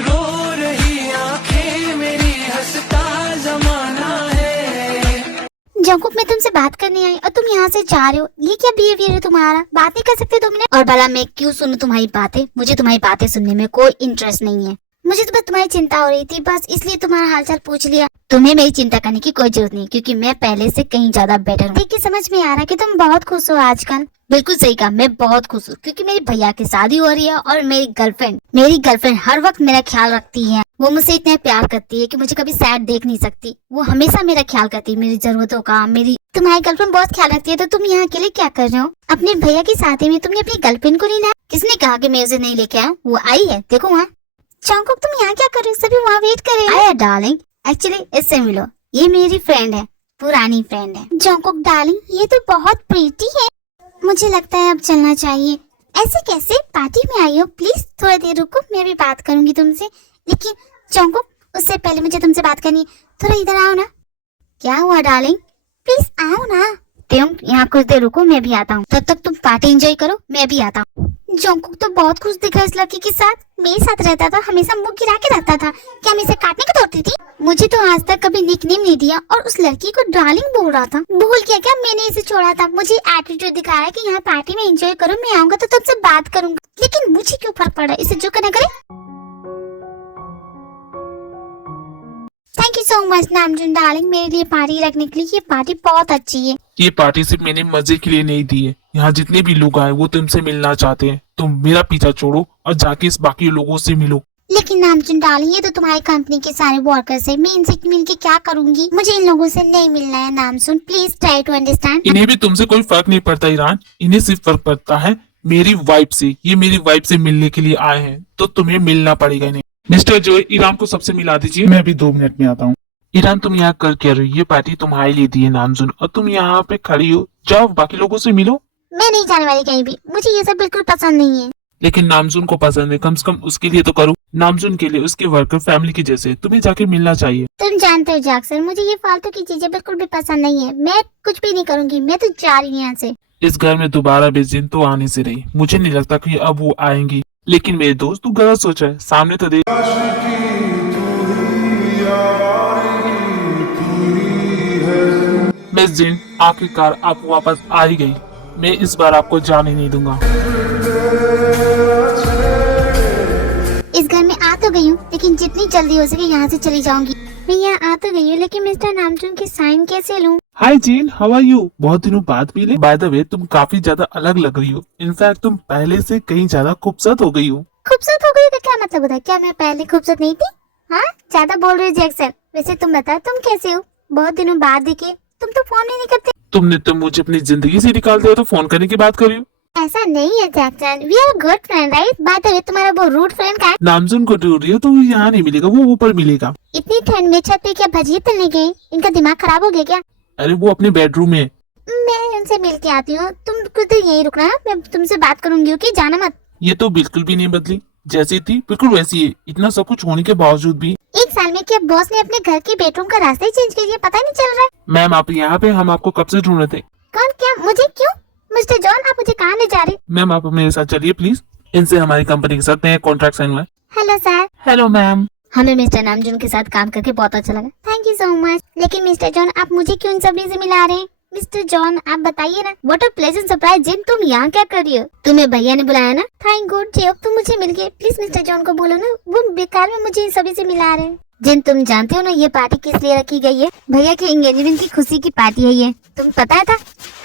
रो रही आंखें मेरी, हंसता जमाना है। जंकुक, मैं तुमसे बात करने आई और तुम यहाँ से जा रहे हो, ये क्या बिहेवियर है तुम्हारा? बात नहीं कर सकते तुमने? और भला मैं क्यों सुनूं तुम्हारी बातें? मुझे तुम्हारी बातें सुनने में कोई इंटरेस्ट नहीं है। मुझे तो बस तुम्हारी चिंता हो रही थी, बस इसलिए तुम्हारा हालचाल पूछ लिया। तुम्हें मेरी चिंता करने की कोई जरूरत नहीं, क्योंकि मैं पहले से कहीं ज्यादा बेटर हूँ। देख के समझ में आ रहा है कि तुम बहुत खुश हो आजकल। बिल्कुल सही कहा, मैं बहुत खुश हूँ, क्योंकि मेरी भैया की शादी हो रही है और मेरी गर्लफ्रेंड हर वक्त मेरा ख्याल रखती है। वो मुझसे इतना प्यार करती है कि मुझे कभी सैड देख नहीं सकती। वो हमेशा मेरा ख्याल करती है, मेरी जरूरतों का। तुम्हारी गर्लफ्रेंड बहुत ख्याल रखती है, तो तुम यहाँ अकेले क्या कर रहे हो? अपने भैया की शादी में तुमने अपनी गर्लफ्रेंड को नहीं लाया? किसने कहा कि मैं उसे नहीं लेके आया? वो आई है, देखो वहाँ। जंकुक, तुम यहाँ क्या कर रहे हो? सभी वहाँ वेट कर रहे हैं। आया डार्लिंग, एक्चुअली इससे मिलो, ये मेरी फ्रेंड है, पुरानी फ्रेंड है। जंकुक डार्लिंग, ये तो बहुत प्रीटी है। मुझे लगता है अब चलना चाहिए। ऐसे कैसे? पार्टी में आई हो, प्लीज थोड़ा देर रुको, मैं भी बात करूंगी तुमसे। लेकिन जंकुक, उससे पहले मुझे तुमसे बात करनी है। थोड़ा इधर आओ ना। क्या हुआ डार्लिंग? प्लीज आओ ना। तुम यहाँ कुछ देर रुको, मैं भी आता हूँ। तब तक तुम पार्टी एंजॉय करो, मैं भी आता हूँ। जंकुक तो बहुत खुश दिखा इस लड़की के साथ। मेरे साथ रहता था, हमेशा मुंह गिरा के रखता था। क्या मैं इसे काटने को दौड़ती थी? मुझे तो आज तक कभी निकनेम नहीं दिया और उस लड़की को डार्लिंग बोल रहा था। भूल गया क्या मैंने इसे छोड़ा था? मुझे एटीट्यूड दिखाया कि यहाँ पार्टी में एंजॉय करो, मैं आऊंगा तो तुमसे बात करूंगा। लेकिन मुझे क्यों फर्क पड़ा, इसे जो करना करे। Thank you so much Namjoon darling, मेरे लिए पार्टी रखने के लिए। ये पार्टी बहुत अच्छी है। ये पार्टी सिर्फ मैंने मजे के लिए नहीं दी है। यहाँ जितने भी लोग आए वो तुमसे मिलना चाहते हैं। तुम मेरा पीछा छोड़ो और जाके इस बाकी लोगों से मिलो। लेकिन नामजुन डार्लिंग, ये तो तुम्हारी कंपनी के सारे वर्कर्स है, मैं इनसे मिलके क्या करूंगी? मुझे इन लोगों से नहीं मिलना है नामजुन, प्लीज ट्राई टू अंडरस्टैंड। इन्हें भी तुमसे कोई फर्क नहीं पड़ता ईरान, इन्हें सिर्फ फर्क पड़ता है मेरी वाइफ से। ये मेरी वाइफ से मिलने के लिए आए हैं, तो तुम्हें मिलना पड़ेगा इन्हें। मिस्टर जो, ईरान को सबसे मिला दीजिए, मैं अभी 2 मिनट में आता हूँ। ईरान, तुम यहाँ कर क्या रही हो? ये पार्टी तुम्हारे लिए दी है नामजुन, और तुम यहाँ पे खड़ी हो। जाओ बाकी लोगों से मिलो। मैं नहीं जाने वाली कहीं भी, मुझे ये सब बिल्कुल पसंद नहीं है। लेकिन नामजुन को पसंद है, कम से कम उसके लिए तो करो। नामजुन के लिए, उसके वर्कर फैमिली के जैसे तुम्हें जाके मिलना चाहिए। तुम जानते हो जैक्सन, मुझे ये फालतू की चीजें बिल्कुल भी पसंद नहीं है। मैं कुछ भी नहीं करूंगी, मैं तो जा रही हूँ यहाँ से। इस घर में दोबारा बेजिन तो आने से रही। मुझे नहीं लगता कि अब वो आएंगी। लेकिन मेरे दोस्त, तू गलत सोचा है, सामने तो देख। मिस जिन, आखिरकार आप वापस आ ही गई। मैं इस बार आपको जाने नहीं दूंगा। इस घर में आ तो गई हूँ, लेकिन जितनी जल्दी हो सके यहाँ से चली जाऊंगी। मैं यहाँ आ तो गई हूँ, लेकिन मिस्टर नामजुन के साइन कैसे लूँ? हाय जिन, हाउ आर यू? बहुत दिनों बाद मिले। बाय द वे, तुम काफी ज्यादा अलग लग रही हो। इनफैक्ट तुम पहले से कहीं ज्यादा खूबसूरत हो गई हो। खूबसूरत हो गई का क्या मतलब होता है? क्या मैं पहले खूबसूरत नहीं थी? हाँ, ज्यादा बोल रहे हो जैक्सन। वैसे तुम बताओ, तुम कैसे हो? बहुत दिनों बाद दिखे, तुम तो फोन ही नहीं करते। तुमने तो मुझे अपनी जिंदगी से निकाल दिया, तो फोन करने की बात कर रही हो? ऐसा नहीं है Jackson, we are good friend right? By the way, तुम्हारा वो रूड फ्रेंड का है? नामजुन को ढूंढ रही हो तो यहाँ नहीं मिलेगा, वो ऊपर मिलेगा। इतनी ठंड में छत पे क्या भजिए तलने गए? इनका दिमाग खराब हो गया क्या? अरे वो अपने बेडरूम में। मैं उनसे मिल के आती हूँ, तुम खुद यहीं रुकना, मैं तुमसे बात करूंगी। ओके, जाना मत। ये तो बिल्कुल भी नहीं बदली, जैसी थी बिल्कुल वैसी है। इतना सब कुछ होने के बावजूद भी। एक साल में क्या बॉस ने अपने घर के बेडरूम का रास्ता ही चेंज कर दिया? पता नहीं चल रहा है। मैम आप यहाँ पे, हम आपको कब से ढूंढ रहे थे। कौन? क्या? मुझे क्यों? मिस्टर जॉन, आप मुझे कहाँ ले जा रहे? मैम आप मेरे साथ चलिए प्लीज। इनसे हमारी कंपनी के साथ नया कॉन्ट्रैक्ट साइन हुआ है। Hello sir. Hello ma'am. हमें मिस्टर नामजुन के साथ काम करके बहुत अच्छा लगा। Thank you so much. लेकिन मिस्टर जॉन, आप मुझे क्यों इन सभी से मिला रहे हैं? मिस्टर जॉन, आप बताइए ना। What a pleasant surprise. Jin, तुम यहाँ क्या कर रही हो? तुम्हें भैया ने बुलाया ना? थैंक गॉड जे, अब तुम मुझे मिल गए। प्लीज मिस्टर जॉन को बोलो ना, वो बेकार में मुझे इन सभी से मिला रहे हैं। जिन, तुम जानते हो ना ये पार्टी किस लिए रखी गई है? भैया के एंगेजमेंट की खुशी की पार्टी है ये। तुम पता था?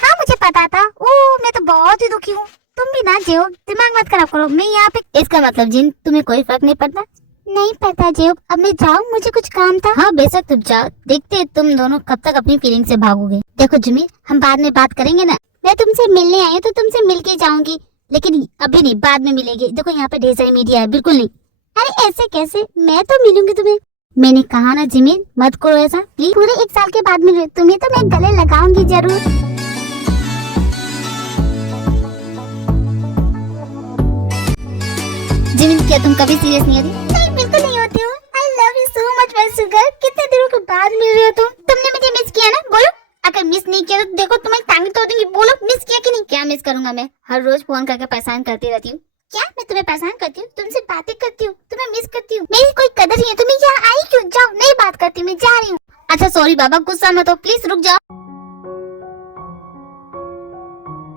हाँ मुझे पता था। ओह, मैं तो बहुत ही दुखी हूँ। तुम भी ना जेब, दिमाग मत खराब करो। मैं यहाँ पे। इसका मतलब जिन, तुम्हें कोई फर्क नहीं पड़ता? नहीं पता जेब। अब मैं जाऊँ, मुझे कुछ काम था। हाँ बेशक तुम जाओ, देखते हैं तुम दोनों कब तक अपनी फीलिंग से भागोगे। देखो जिमी, हम बाद में बात करेंगे ना। मैं तुमसे मिलने आई हूँ तो तुमसे मिल के जाऊंगी, लेकिन अभी नहीं, बाद में मिलेंगे। देखो यहाँ पे ढेर सारी मीडिया है, बिल्कुल नहीं। अरे ऐसे कैसे? मैं तो मिलूंगी तुम्हें। मैंने कहा ना जिमी, मत करो ऐसा प्लीज। पूरे 1 साल के बाद मिले तुम्हें तो मैं गले लगाऊंगी जरूर। जिमी, क्या तुम कभी सीरियस नहीं होती? नहीं, बिल्कुल नहीं होती हूँ। I love you so much my sugar. कितने दिनों के बाद मिल रहे हो तुम। तुमने मुझे मिस किया ना? बोलो। अगर मिस नहीं किया तो देखो तुम्हें टांग तोड़ दूंगी। बोलो मिस किया कि नहीं? क्या मिस करूंगा मैं? हर रोज फोन करके परेशान करती रहती हूँ। क्या मैं तुम्हें परेशान करती हूँ? तुमसे बातें करती हूँ, तुम्हें मिस करती हूँ, मेरी कोई कदर नहीं है। तुम्हें यहाँ आई क्यों? जाओ, नहीं बात करती, मैं जा रही हूँ। अच्छा सॉरी बाबा, गुस्सा मत हो, प्लीज रुक जाओ।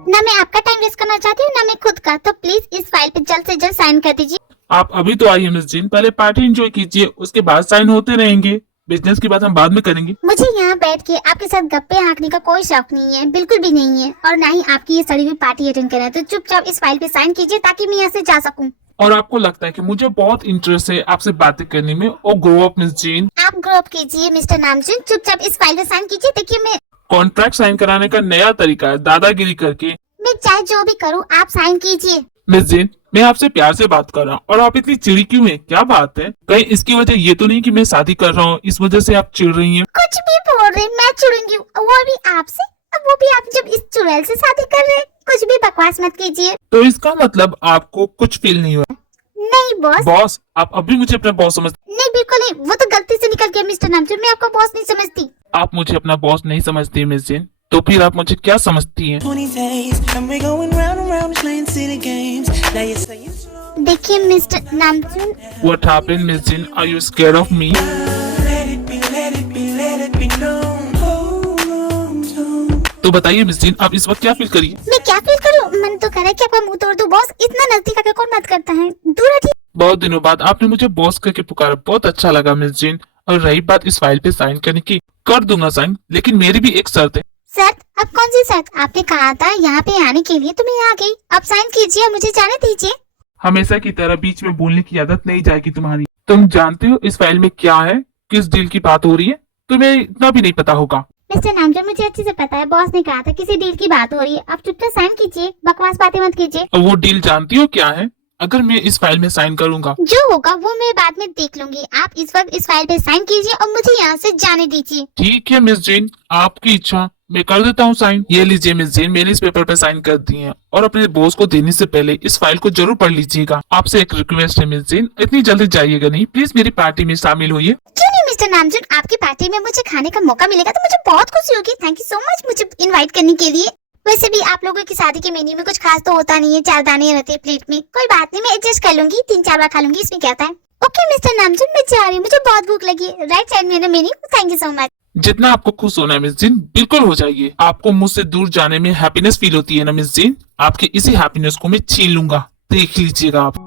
ना मैं आपका टाइम वेस्ट करना चाहती हूँ, ना मैं खुद का, तो प्लीज इस फाइल पे जल्द से जल्द साइन कर दीजिए। आप अभी तो आई है मिस जीन, पहले पार्टी एंजॉय कीजिए, उसके बाद साइन होते रहेंगे। बिजनेस की बात हम बाद में करेंगे। मुझे यहाँ बैठ के आपके साथ गप्पे हाँकने का कोई शौक नहीं है, बिल्कुल भी नहीं है, और ना ही आपकी ये सड़ी हुई पार्टी अटेंड करना है। तो चुपचाप इस फाइल पे साइन कीजिए ताकि मैं यहाँ से जा सकूँ। और आपको लगता है कि मुझे बहुत इंटरेस्ट है आपसे बातें करने में? ओ ग्रो अप मिस जीन। आप ग्रो अप कीजिए मिस्टर नामचुन, चुपचाप इस फाइल पे साइन कीजिए। देखिए कॉन्ट्रैक्ट साइन कराने का नया तरीका है, दादागिरी करके। मैं चाहे जो भी करूँ, आप साइन कीजिए। मिस जीन, मैं आपसे प्यार से बात कर रहा हूँ और आप इतनी चिड़ी क्यों हैं? क्या बात है? कहीं इसकी वजह ये तो नहीं कि मैं शादी कर रहा हूँ, इस वजह से आप चिढ़ रही हैं? कुछ भी बोल रहे, मैं चिड़ूंगी, वो भी आपसे, अब वो भी आप जब इस चुड़ैल से शादी कर रहे हैं। कुछ भी बकवास मत कीजिए। तो इसका मतलब आपको कुछ फील नहीं हुआ? नहीं बॉस। बॉस, आप अभी मुझे अपना बॉस समझते? नहीं बिल्कुल नहीं, वो तो गलती से निकल गया मिस्टर नामचुन, मैं आपका बॉस नहीं समझती। आप मुझे अपना बॉस नहीं समझती मिस जीन, तो फिर आप मुझे क्या समझती हैं? 20 days, and we're going round and round playing city games. Now you're saying slow. देखिए mister नामचुन, What happened, Miss Jin? Are you scared of me? Let it be, let it be, let it be known. Hold on, don't. तो बताइए miss gene, आप इस वक्त क्या feel करिए? मैं क्या फील करूँ? मन तो कर रहा है कि आपका मुंह तोड़ दूं। बॉस, इतना नजदीक आकर कौन बात करता है, दूर हटिए। बहुत दिनों बाद आपने मुझे बॉस करके पुकारा, बहुत अच्छा लगा मिस जीन। और रही बात इस फाइल पे साइन करने की, कर दूंगा साइन, लेकिन मेरी भी एक शर्त है। शर्त? अब कौन सी शर्त? आपने कहा था यहाँ पे आने के लिए, तो मैं यहाँ आ गई। अब साइन कीजिए और मुझे जाने दीजिए। हमेशा की तरह बीच में बोलने की आदत नहीं जाएगी तुम्हारी। तुम जानते हो इस फाइल में क्या है, किस डील की बात हो रही है? तुम्हें इतना भी नहीं पता होगा। मिस्टर नामचुन, मुझे अच्छे से पता है, बॉस ने कहा था किसी डील की बात हो रही है। अब चुपचाप साइन कीजिए, बकवास बातें मत कीजिए। और वो डील जानती हो क्या है? अगर मैं इस फाइल में साइन करूंगा, जो होगा वो मैं बाद में देख लूंगी। आप इस वक्त इस फाइल पे साइन कीजिए और मुझे यहाँ से जाने दीजिए। ठीक है मिस जीन, आपकी इच्छा, मैं कर देता हूँ साइन। ये लीजिए मिस जीन, मैंने इस पेपर पे साइन कर दी है। और अपने बॉस को देने से पहले इस फाइल को जरूर पढ़ लीजिएगा। आपसे एक रिक्वेस्ट है मिस जीन, इतनी जल्दी जाइएगा नहीं, प्लीज मेरी पार्टी में शामिल होइए। क्यों नहीं मिस्टर नामचुन, आपकी पार्टी में मुझे खाने का मौका मिलेगा तो मुझे बहुत खुशी होगी। थैंक यू सो मच मुझे इनवाइट करने के लिए। वैसे भी आप लोगों की शादी के मेन्यू में कुछ खास तो होता नहीं है, 4 दाने रहते हैं प्लेट में। कोई बात नहीं, मैं एडजस्ट कर लूंगी, 3-4 बार खा लूंगी, इसमें क्या होता है। ओके मिस्टर नामचुन, मैं जा रही हूँ, मुझे बहुत भूख लगी है। राइट साइड में menu. Thank you so much. जितना आपको खुश होना है मिस जीन, बिल्कुल हो जाइए। आपको मुझसे दूर जाने में हैप्पीनेस फील होती है ना मिस जीन, आपके इसी हैप्पीनेस को मैं छीन लूंगा, देख लीजिएगा आप।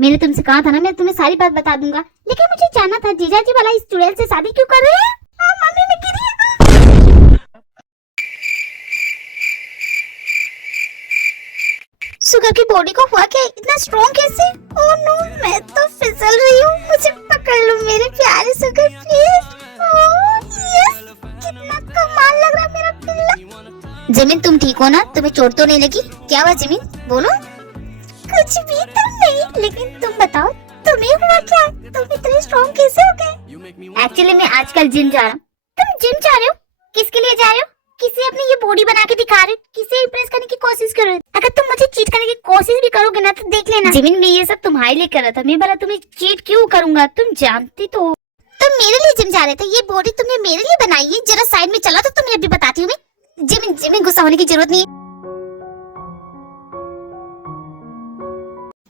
मैंने तुमसे कहा था ना, मैं तुम्हें सारी बात बता दूंगा, लेकिन मुझे जानना था जीजाजी वाला इस चुड़ैल से शादी क्यों कर रहे हैं। मम्मी मैं गिरी। शुगर की बॉडी को हुआ क्या, इतना स्ट्रॉन्ग कैसे? ओह नो, मैं तो फिसल रही हूँ, मुझे पकड़ लो मेरे प्यारे शुगर प्लीज। ओह यस, कितना कमाल लग रहा है मेरा पिल्ला। जिमिन तुम ठीक हो ना? तुम्हें चोट तो नहीं लगी? क्या हुआ जिमिन, बोलो। कुछ भी तो नहीं, लेकिन तुम बताओ तुम्हें हुआ क्या? तुम इतने स्ट्रॉन्ग कैसे हो गए? एक्चुअली मैं आजकल जिम जा रहा हूँ। तुम जिम जा रहे हो? किसके लिए जा रहे हो? किसे अपनी ये बॉडी बना के दिखा रहे हो? किसे इम्प्रेस करने की कोशिश कर रहे हो? अगर तुम मुझे चीट करने की कोशिश भी करोगे ना तो देख लेना। जिमिन मैं ये सब तुम्हारे लिए कर रहा था, मैं भला तुम्हें चीट क्यों करूंगा, तुम जानती तो हो। तुम मेरे लिए जिम जा रहे थे, ये बॉडी तुमने मेरे लिए बनाई है। जरा साइड में चला तो तुम्हें अभी बताती हूँ मैं। जिमिन जिमिन गुस्सा होने की जरूरत नहीं है।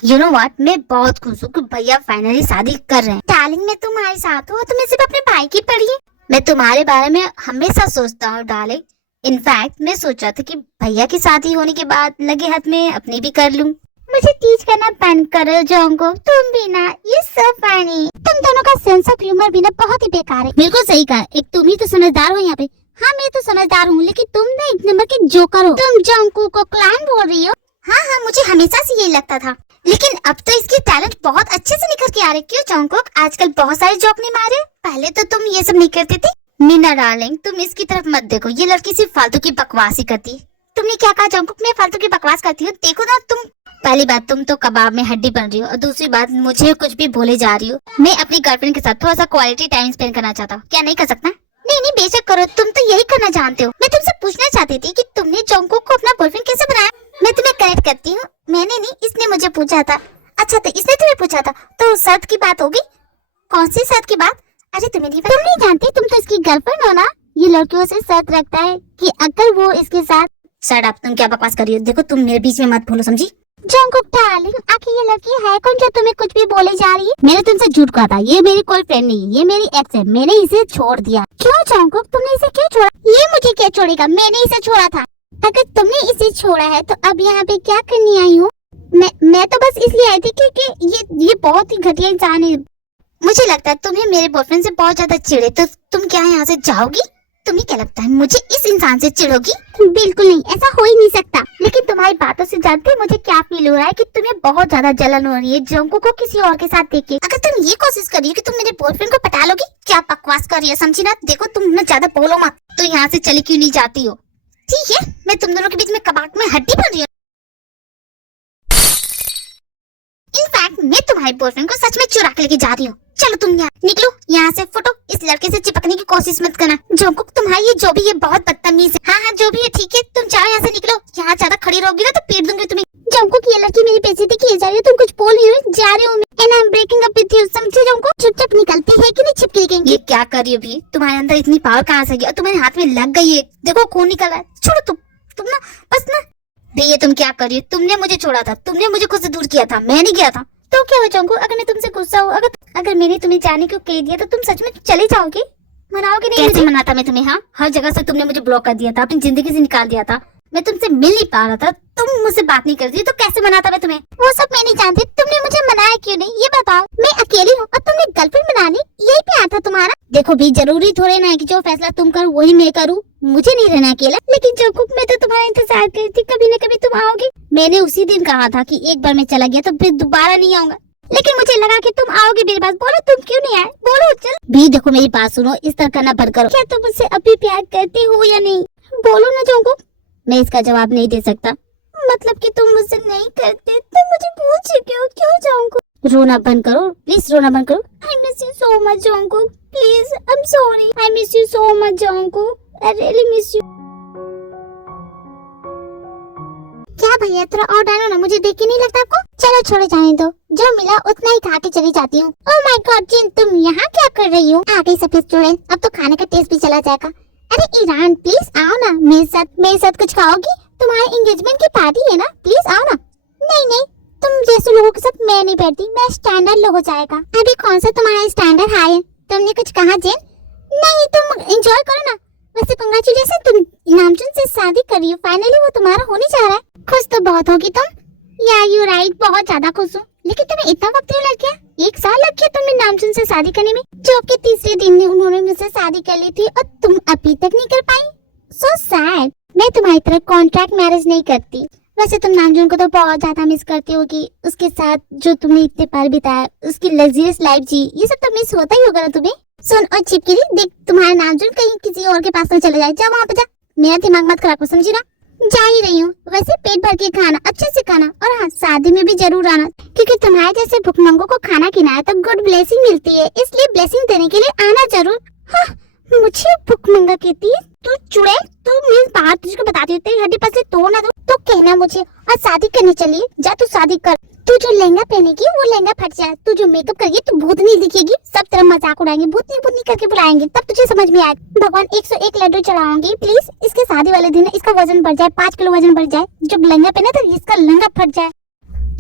You know what? मैं बहुत खुश हूँ कि भैया फाइनली शादी कर रहे हैं। डार्लिंग मैं तुम्हारे साथ हूँ, तुम्हें सिर्फ अपने भाई की पड़ी है। मैं तुम्हारे बारे में हमेशा सोचता हूँ डार्लिंग। इनफैक्ट मैं सोचा था कि भैया की शादी होने के बाद लगे हाथ में अपनी भी कर लूँ। मुझे टीच करना बंद करो जोंको, तुम भी ना, ये सब फनी। तुम दोनों का सेंस ऑफ ह्यूमर भी ना बहुत ही बेकार है। बिल्कुल सही कहा, एक तुम ही तो समझदार हो यहाँ पे। हाँ मैं तो समझदार हूँ, लेकिन तुम ना एक नंबर के जोकर हो। तुम जोंको को क्लान बोल रही हो? हाँ मुझे हमेशा से यही लगता था, लेकिन अब तो इसके टैलेंट बहुत अच्छे से निखर के आ रहे। क्यों जॉन्गकुक, आजकल बहुत सारे जॉब नहीं मारे, पहले तो तुम ये सब नहीं करती थी। मीना डार्लिंग तुम इसकी तरफ मत देखो, ये लड़की सिर्फ फालतू की बकवास ही करती है। तुमने क्या कहा जॉन्गकुक, मैं फालतू की बकवास करती हूँ? देखो ना तुम, पहली बात तुम तो कबाब में हड्डी बन रही हो, और दूसरी बात मुझे कुछ भी बोले जा रही हो। मैं अपनी गर्लफ्रेंड के साथ थोड़ा सा क्वालिटी टाइम स्पेंड करना चाहता हूँ, क्या नहीं कर सकता? नहीं बेशक करो, तुम तो यही करना जानते हो। मैं तुमसे पूछना चाहती थी कि तुमने जॉन्गकुक को अपना बॉयफ्रेंड कैसे बनाया? मैं तुम्हें करेक्ट करती हूँ, मैंने नहीं, इसने मुझे पूछा था। अच्छा तो इसने तुम्हें पूछा था, तो शर्त की बात होगी। कौन सी शर्त की बात? अरे तुम्हें नहीं जानती, तुम तो इसकी गर्लफ्रेंड हो ना। ये लड़कियों से शर्त रखता है कि अगर वो इसके साथ शट अप, तुम क्या बकवास कर रही हो? देखो तुम मेरे बीच में मत बोलो, समझी? जंगकुक डार्लिंग, आखिर ये लड़की है कौन जो तुम्हें कुछ भी बोले जा रही है? मैंने तुमसे झूठ कहा था, ये मेरी कोई फ्रेंड नहीं, ये मेरी एक्स है, मैंने इसे छोड़ दिया। क्यों जंगकुक, तुमने इसे क्यों छोड़ा? ये मुझे क्या छोड़ेगा, मैंने इसे छोड़ा था। अगर तुमने इसे छोड़ा है तो अब यहाँ पे क्या करने आई हो? मैं तो बस इसलिए आई थी क्योंकि ये बहुत ही घटिया इंसान है। मुझे लगता है तुम्हें मेरे बॉयफ्रेंड से बहुत ज्यादा चिढ़े, तो तुम क्या यहाँ से जाओगी? तुम्हें क्या लगता है मुझे इस इंसान से चिढ़ोगी? बिल्कुल नहीं, ऐसा हो ही नहीं सकता। लेकिन तुम्हारी बातों से जानते मुझे क्या फील हो रहा है कि तुम्हें बहुत ज्यादा जलन हो रही है जंगकुक को किसी और के साथ देख के। अगर तुम ये कोशिश कर रही हो कि तुम मेरे बॉयफ्रेंड को पटा लोगी, क्या बकवास कर रही हो, समझी ना? देखो तुम ना ज्यादा बोलो मत, तो यहाँ से चली क्यों नहीं जाती हो? ठीक है, मैं तुम दोनों के बीच में कबाब में हड्डी बन रही हूँ। इनफैक्ट मैं तुम्हारे बॉयफ्रेंड को सच में चुरा के लेके जा रही हूँ। चलो तुम यहाँ निकलो, यहाँ से फुटो, इस लड़के से चिपकने की कोशिश मत करना। जंगकुक तुम्हारी ये जो भी है बहुत बदतमीज है। हाँ जो भी है ठीक है, तुम जाओ यहाँ से निकलो। यहाँ ज्यादा खड़ी रहोगी ना तो पीट दूंगी तुम्हें। जंगकुक ये लड़की मेरी बेइज्जती किए जा रही है, तुम कुछ बोल नहीं रही, जा रही हूँ मैं। And I am breaking up with you, समझे जंगकुक? चुपचाप निकलती है कि नहीं चिपकेगी? ये क्या कर रही हो भी? तुम्हारे अंदर इतनी पावर कहाँ से गई? और तुम्हारे हाथ में लग गई है, देखो खून निकल रहा है। छोड़ो तुम ना बस ना। भैया तुम क्या कर रही हो? तुमने मुझे छोड़ा था, तुमने मुझे खुद से दूर किया था, मैं नहीं किया था। तो क्या हो जंगकुक, अगर मैं तुमसे गुस्सा हूँ, अगर मैंने तुम्हें जाने को कह दिया तो तुम सच में चले जाओगे? मनाओगे नहीं? कैसे मनाता मैं तुम्हें? हाँ, हर जगह से तुमने मुझे ब्लॉक कर दिया था, अपनी जिंदगी से निकाल दिया था, मैं तुमसे मिल नहीं पा रहा था, तुम मुझसे बात नहीं करती, तो कैसे मनाता मैं तुम्हें? वो सब मैं नहीं जानती, तुमने मुझे मनाया क्यों नहीं ये बताओ। मैं अकेली हूँ और तुमने गर्लफ्रेंड बना ली, यही प्यार था तुम्हारा? देखो भी जरूरी थोड़े ना है कि जो फैसला तुम करो वही मैं करूँ, मुझे नहीं रहना अकेला। लेकिन जंगकुक मैं तो तुम्हारा इंतजार कर रही थी, कभी न कभी तुम आओगे। मैंने उसी दिन कहा था कि एक बार मैं चला गया तो फिर दोबारा नहीं आऊंगा, लेकिन मुझे लगा कि तुम आओगे मेरे पास। बोलो तुम क्यों नहीं आए, बोलो। चल भी देखो मेरी बात सुनो, इस तरह करना बंद करो। क्या तुम मुझसे अभी प्यार करते हो या नहीं? बोलो ना जंगकुक। मैं इसका जवाब नहीं दे सकता। मतलब कि तुम मुझसे नहीं करते, तुम मुझे भूल चुके हो। क्यों जंगकुक? रोना बंद करो प्लीज, रोना बंद करो। I miss you so much Jungkook, please I am sorry. I miss you so much Jungkook, I really miss you. क्या भैया थोड़ा और डालो ना, मुझे देख के नहीं लगता आपको? चलो छोड़ो जाने दो, जो मिला उतना ही खा के चली जाती हूँ। ओह माय गॉड जिन, तुम यहाँ क्या कर रही हो? आ गई सफेद चूड़े, अब तो खाने का टेस्ट भी चला जाएगा। अरे ईरान प्लीज आओ ना, मेरे साथ कुछ खाओगी? तुम्हारे एंगेजमेंट की पार्टी है ना, प्लीज आओ ना। नहीं तुम जैसे लोगों के साथ मैं नहीं बैठती, मैं स्टैंडर्ड लो हो जाएगा। अभी कौन सा तुम्हारा स्टैंडर्ड हाई है? तुमने कुछ कहा जिन? नहीं तुम एंजॉय करो ना। वैसे कांग्रेचुलेशन, तुम नामचुन से शादी कर रही हो, फाइनली वो तुम्हारा होने जा रहा है। खुश तो बहुत होगी तुम। या यू राइट, बहुत ज्यादा खुश हूँ। लेकिन तुम्हें इतना वक्त क्यों लग गया? 1 साल लग गया तुम्हें नामचुन से शादी करने में, जो कि तीसरे दिन में उन्होंने मुझसे शादी कर ली थी और तुम अभी तक नहीं कर पाई। So sad. मैं तुम्हारी तरह कॉन्ट्रैक्ट मैरिज नहीं करती। वैसे तुम नामचुन को तो बहुत ज्यादा मिस करती होगी, उसके साथ जो तुमने इतने पल बिताया, उसकी लग्जरियस लाइफ जी, ये सब तो मिस होता ही होगा ना तुम्हें। सुन और चिपकी, देख तुम्हारा नामचुन कहीं किसी और के पास न चले जाए, जा वहाँ पे जा। मेरा दिमाग मत खराब, समझी ना? जा ही रही हूँ। वैसे पेट भर के खाना, अच्छे से खाना, और हाँ शादी में भी जरूर आना, क्योंकि तुम्हारे जैसे भुखमंगों को खाना खिलाया तो गुड ब्लेसिंग मिलती है, इसलिए ब्लेसिंग देने के लिए आना जरूर। हाँ, मुझे भुखमंगा कहती है? तू चुड़ैल, तू मेरी बात तुझको बताती हूँ, तेरी हड्डी पसली तोड़ ना दो तो कहना मुझे। और शादी करनी चलिए, जा तू शादी कर। तू जो लहंगा पहनेगी वो लहंगा फट जाए, तू जो मेकअप करेगी तू भूतनी दिखेगी, सब तरह मजाक उड़ाएंगे, भूतनी करके बुलाएंगे, तब तुझे समझ में आएगा। भगवान 101 लड्डू चढ़ाऊंगी, प्लीज इसके शादी वाले दिन इसका वजन बढ़ जाए, 5 किलो वजन बढ़ जाए, जब लहंगा पहने तो इसका लहंगा फट जाए।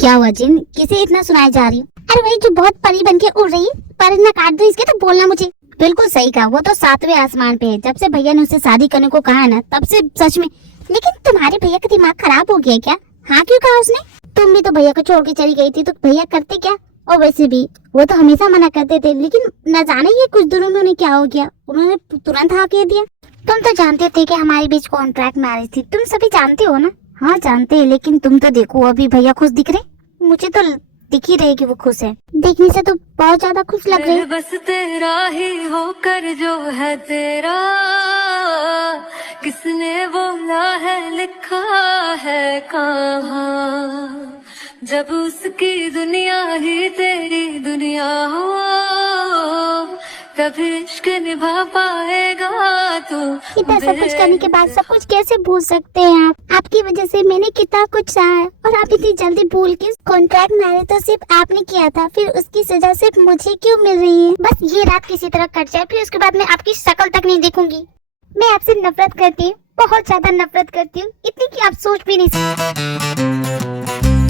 क्या हुआ जिन, किसे इतना सुनाई जा रही हूँ? अरे वही जो बहुत परी बन के उड़ रही है, पर न काट दो इसके तो बोलना मुझे। बिल्कुल सही कहा, वो तो 7वें आसमान पे है। जब से भैया ने उससे शादी करने को कहा है ना, तब से सच में। लेकिन तुम्हारे भैया का दिमाग खराब हो गया क्या? हाँ क्यों कहा उसने? तुम भी तो भैया को छोड़ के चली गई थी, तो भैया करते क्या? और वैसे भी वो तो हमेशा मना करते थे, लेकिन न जाने ये कुछ दिनों में उन्हें क्या हो गया, उन्होंने तुरंत हाँ कह दिया। तुम तो जानते थे कि हमारे बीच कॉन्ट्रैक्ट मैरिज थी, तुम सभी जानते हो ना? हाँ जानते हैं, लेकिन तुम तो देखो अभी भैया खुश दिख रहे, मुझे तो दिख ही रहे कि वो खुश है। देखने से तो बहुत ज्यादा खुश लग रहे हैं। बस तेरा ही होकर जो है तेरा, किसने बोला है लिखा है कहाँ, जब उसकी दुनिया ही तेरी दुनिया हो, तभी इश्क निभा पाएगा तू। इतना सब कुछ करने के बाद सब कुछ कैसे भूल सकते हैं आप? आपकी वजह से मैंने कितना कुछ सहा है, और आप इतनी जल्दी भूल के कॉन्ट्रैक्ट मैरिज तो सिर्फ आपने किया था, फिर उसकी सजा सिर्फ मुझे क्यों मिल रही है? बस ये रात किसी तरह कट जाए, फिर उसके बाद मैं आपकी शक्ल तक नहीं देखूंगी। मैं आपसे नफरत करती हूँ, बहुत ज्यादा नफरत करती हूँ, इतनी कि आप सोच भी नहीं सकते।